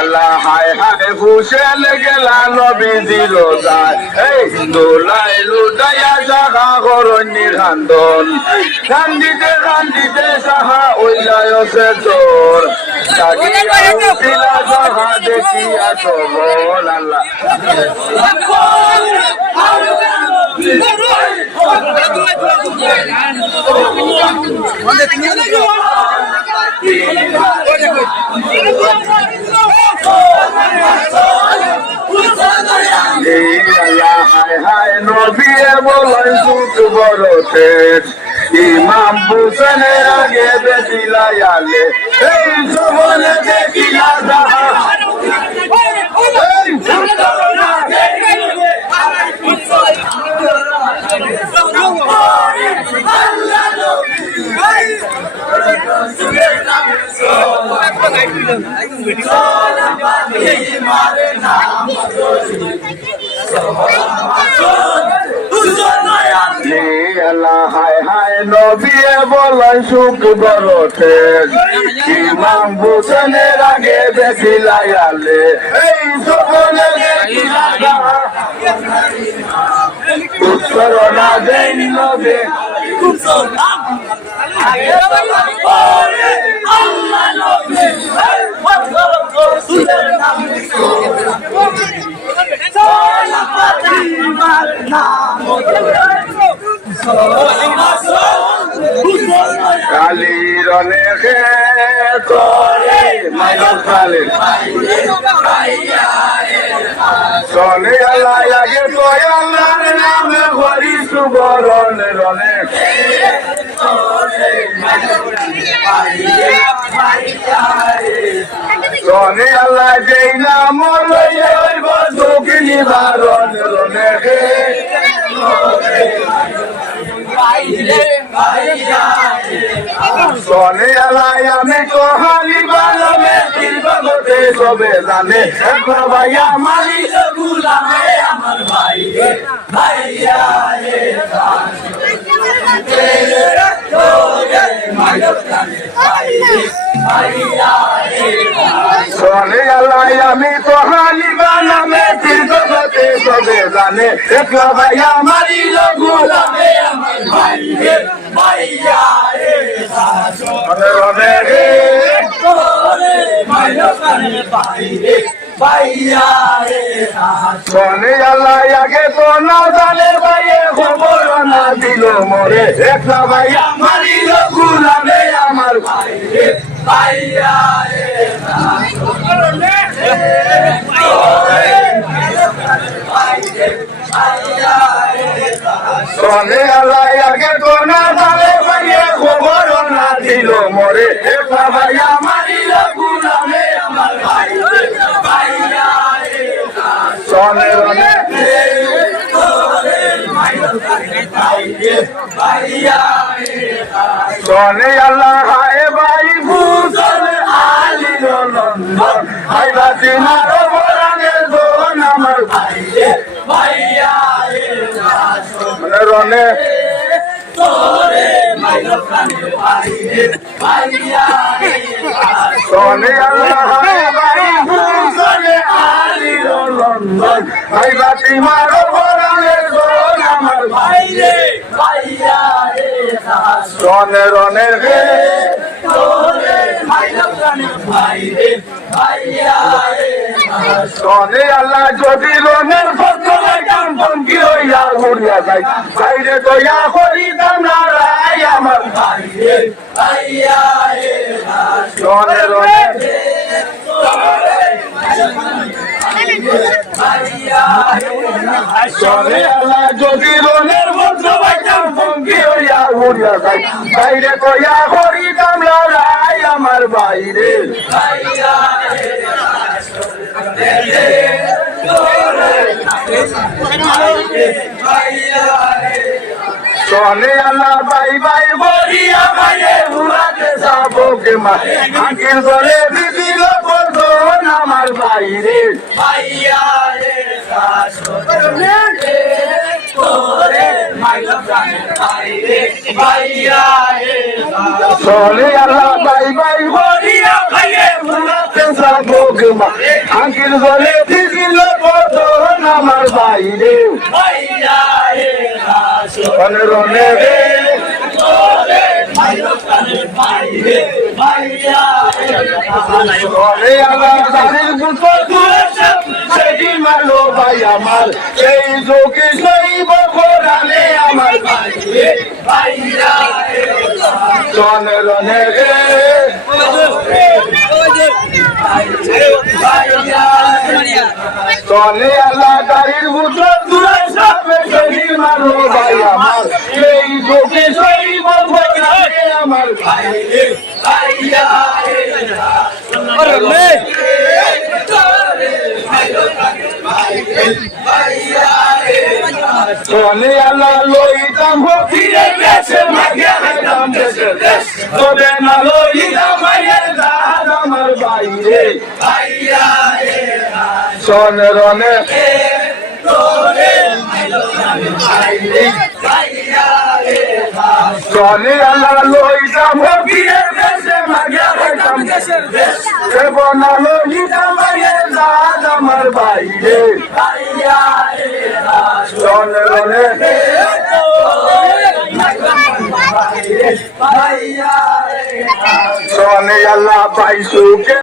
আল্লাহ হায় হায় fossil গেলা নবীজির যায় এই দোলাই লুটাইয়া সাহা করণী খান্দন কান্দিতে কান্দিতে সাহা ওই যায় তোর সাহা দেখিয়া সবল আল্লাহ নবিয়ে বলেন সুখ বড়তে ইমাম হোসেনের আগে বেদিলায়ালে এই সুবনে দেখিলা যাহা হায় হায় নবিয়ে বলেন সুখ বড়তে ইমাম হোসেনের আগে বেদিলায়ালে এই সুবনে দেখিলা যাহা উত্তর না দেন নবে কালির অনেকে করে মাইল কালে চলে আল্লাহ আগে তো আল্লাহর নামে হরি সুবরণ রনে চলে আল্লাহ যেই নাম লইব দুঃখ নিবারণ রনে চলে আল্লাহ আমি তো হালি বানামে দীর্ঘতে সবে জানে ভাইয়া মালি গুলামে আমার ভাই ভাইয়া চলে আল্লাহ আমি তো হালি বানামে দীর্ঘতে সবে জানে ভাইয়া মালি গুলামে আমার ভাই ভাইয়া সনে আল্লাহ আগে তো না জানে ভাইয়ে খবর না দিল মরে একটা ভাইয়া মারিল গুলামে আমার ভাই ভাইয়া সনে আল্লাহ আগে তো না জানে ভাইয়ে খবর না দিল মরে একটা ভাইয়া মারিল গুলামে আমার ভাই ভাইয়া সনে রনে সনে আল্লাহ হায় ভাই ভূষণ আলিল নন্দন হাই বাসি মারো বরানে দোন আমার ভাই ভাইয়া রনে সনে আল্লাহ হায় ভাই ভূষণ আলিল নন্দন হাই বাসি মারো বরানে দোন আমার ভাই ভাইয়া সনে রনে রে সনে আল্লাহ যদি রনের কি হইয়া ঘুরিয়া যাই বাইরে দয়া করিতাম না রাই আমার ভাই সনে রনে সনে আল্লাহ যদি রনের বন্ধ পাইতাম ভঙ্গি হইয়া ঘুরিয়া যাই বাইরে দয়া করিতাম না রাই আমার বাইরে সনে আল্লাহ বাই বাই বলিয়া বাইরে উড়াতে যাবো কে মা আঁকির ধরে দিদিল বলতো আমার বাইরে ভাইয়া চলে আল্লাহ বাই বাই হরিয়া ভাইয়ে মুনাতে সাবুক মা আঙ্কিল জলে দিছিল কত আমার বাইরে ভাইয়া রে রনে রনে রে চলে ভাইলো কানে বাইরে ভাইয়া রে আল্লাহ দারির গুতো তুলেছে সেই মালো ভাই আমার সেই যোগে সেই বকরালে আমার বাইরে ভাইয়া রে রনে রনে রে চলে আল্লাহ গাড়ির বুঝলো দূরে যাবে সেই মারো ভাই আমার সেই যোগে সেই বকরালে আমার বাইরে ভাইয়া রে চলে আল্লাহ লইতাম ফিরে গেছে মাগে হাইতাম দেশের দেশ তবে না লইতাম মায়ের দাদ আমার বাইরে ভাইয়া চলে রনে চলে আল্লাহ লইতাম ফিরে গেছে মাগে হাইতাম দেশের দেশ তবে না লইতাম মায়ের দাদ আমার বাইরে ভাইয়া চলে রনে চলে আল্লাহ পাইছুকে